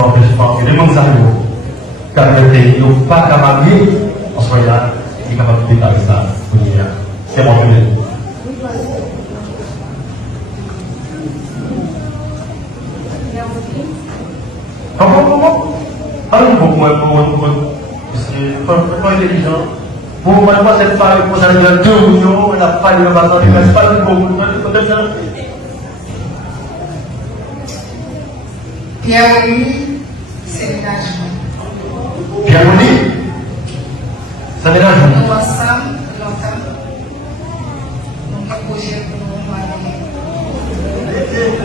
Empêchement, et les gens savent car le pays n'est pas capable en soi là, il est capable de déclarer ça. C'est mon problème. Comment allons beaucoup parce que pas intelligent. Pour moi, c'est pas pour ça de 2 millions, on n'a pas de base, il ne pas de beaucoup de ça. Pierre-Louis, c'est l'engagement. Pierre-Louis, c'est l'engagement. Nous ensemble, longtemps, nous avons projet pour nous marier.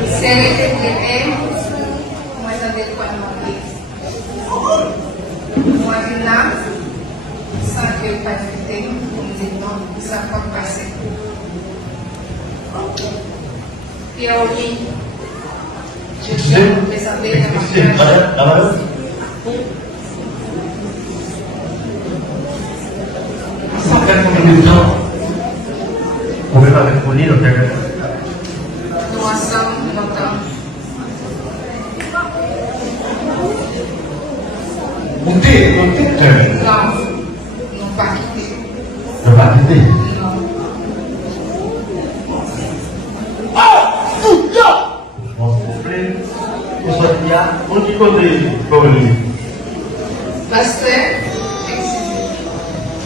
C'est le moi j'avais quoi demander. Moi, je suis là, sans que pas de thème, on me dit non, ça ne va pas passer. Pierre-Louis, je suis présenter la mariage. Sans quelques minutes, on va pas répondre le terrain. Nous ensemble, longtemps. Montez, Non, non pas quitter. ne pas quitter. Non. S'il vous plaît, vous sortez là, on dit côté pour lui. Parce que,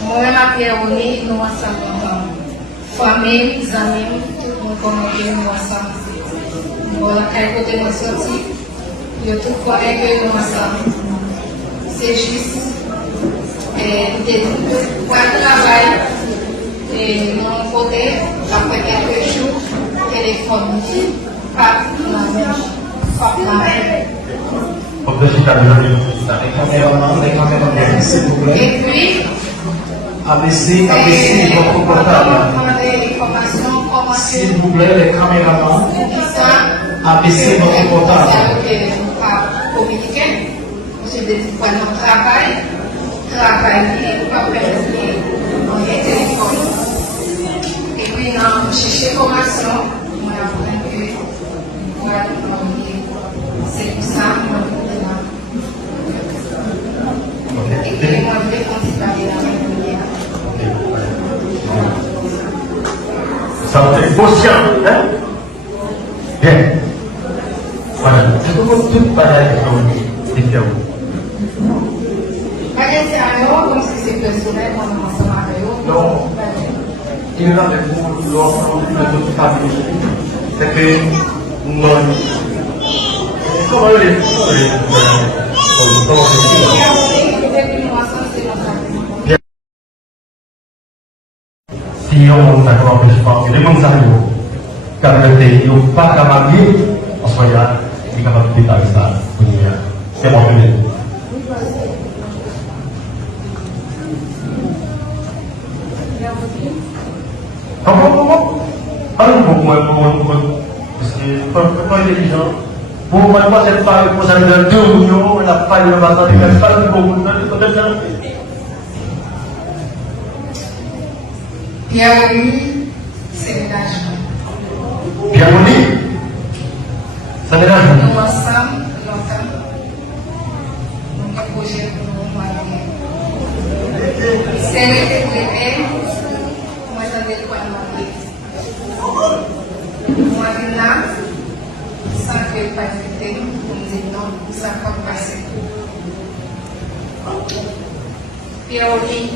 moi-même à Pierre-Louis, nous ensemble longtemps. Famille, amis, tout le monde commenté nous ensemble. Voilà, quel côté nous sorti, il y a tout quoi que nous ensemble. C'est juste, pour le travail, et mon côté, après quelques jours, téléphone, pas la même. Comme je suis arrivé, Les caméramans, s'il vous plaît. Et puis, Abaissez votre portable. S'il vous plaît, les caméramans, abaissez votre portable. Et puis, dans chercher formation, on apprend que c'est pour ça que et puis, moi, je vais continuer à la même. ça va être conscient, hein? Bien. Voilà, je vous tout parler de Pierre. Comme si c'est personnel, on a ensemble avec eux. Non. Il y a avec vous, l'autre famille. C'est que nous, comment les si on s'accorde empêchement, et les gens savent car le pays n'est pas capable en soi là, il est capable de déclarer ça. C'est mon problème. Comment allons beaucoup parce que pas intelligent. Pour moi, c'est pas pour ça de 2 millions, on n'a pas de base, il ne pas de beaucoup de ça. Pierre-Louis, c'est l'engagement. Pierre-Louis, c'est l'engagement. Nous ensemble, longtemps, nous avons projet pour nous marier. C'est le moi j'avais quoi demander. Moi, je suis là, sans que pas de thème, on me dit non, ça ne va pas passer. Pierre-Louis,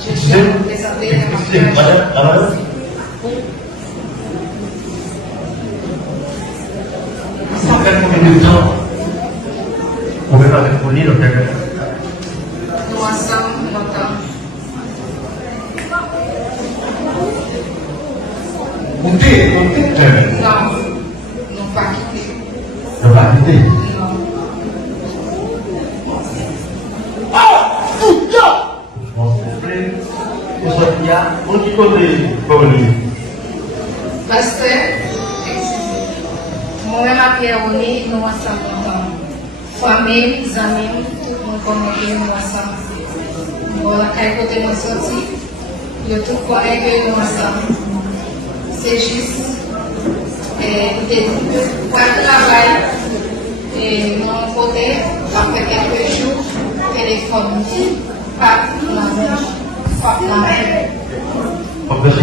je suis présenter la mariage. Sans quelques minutes, on va pas répondre le terrain. Nous ensemble, longtemps. Montez, Non, non pas quitter. ne pas quitter. Non. S'il vous plaît, vous sortez là, on dit côté pour lui. Parce que, moi-même à Pierre-Louis, nous ensemble longtemps. Famille, amis, tout le monde commenté nous ensemble. Voilà, quel côté nous sorti, il y a tout quoi que nous ensemble. C'est juste, pour le travail, Et mon côté, après quelques jours, téléphone dit, pas la même, pas la même. Les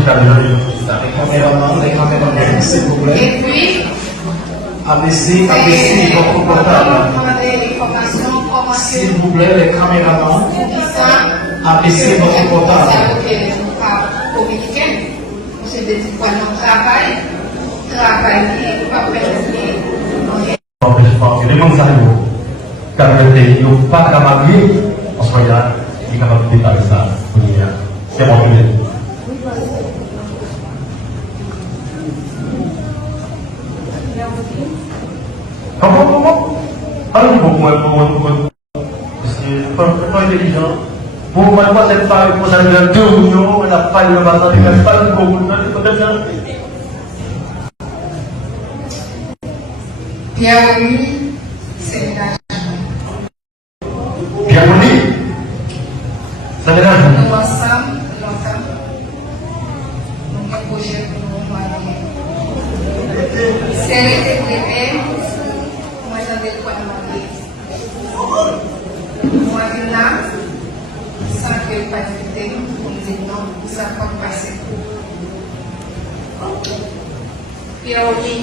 caméramans, s'il vous plaît. Et puis, Abaissez votre portable. l'information, comment S'il vous plaît, les caméramans, ça, abaissez votre portable. communiquer. C'est des points travail, pas permis. Ini memang saya karena itu Pak Kamagi, supaya kita bisa punya siapa pilih. Kamu, alors pour moi, parce que pas intelligent. Pour moi, c'est pas pour ça que tout le monde n'a pas le bazar, il n'y a pas de beaucoup de gens. Bienvenue, c'est l'âge. Bienvenue, c'est l'âge. Nous ensemble, longtemps, nous avons projet pour nous marier. C'est l'été, moi j'en ai quoi marier. Moi je là, sans que pas de temps, on dit non, ça va pas passer. Bienvenue.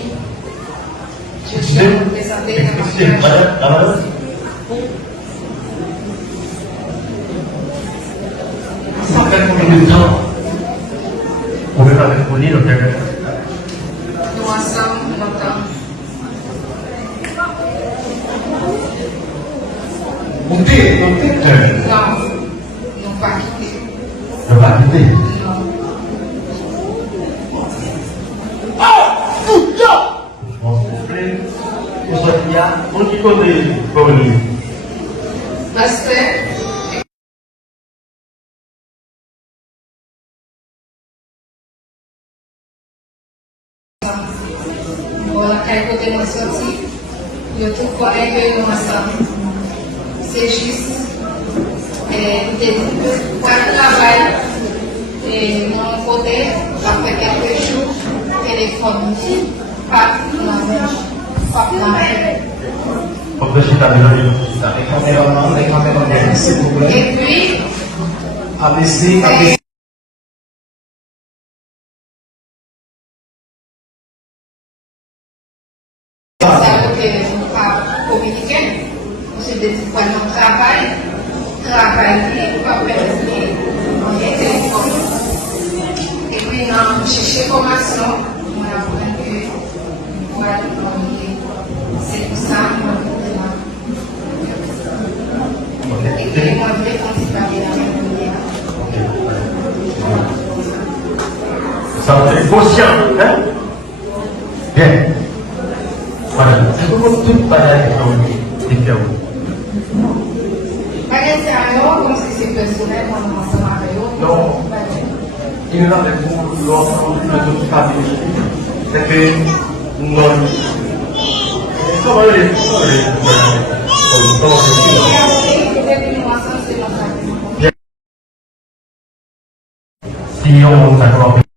Je suis représentée dans ma mariage. On peut pas répondre au téléphone. Nous ensemble, longtemps. Montez. Non, nous pas quitter. Ne pas quitter. Non. On dit qu'on est revenu. Aspect. Voilà, quand côté moi sorti, je trouve pas que nous ensemble. C'est juste, pour le travail, et mon côté, après quelques jours, téléphone dit, pas la même, pas la même. Les caméramans, s'il vous plaît. Et puis, Abaissez. ça que nous pas communiquer. C'est des points de travail, pas permis, on est téléphone. Et puis, on cherche formation, on apprend que voilà, c'est pour ça, et puis, moi, je vais continuer la même manière. Ça vous est conscient, hein? Bien. Voilà. Je vous montre toute bagaille qui est où. Comme si c'est personnel, on ensemble avec eux. Non. Il y en a avec vous, l'ensemble de toute famille. C'est que nous comment les si on s'accorde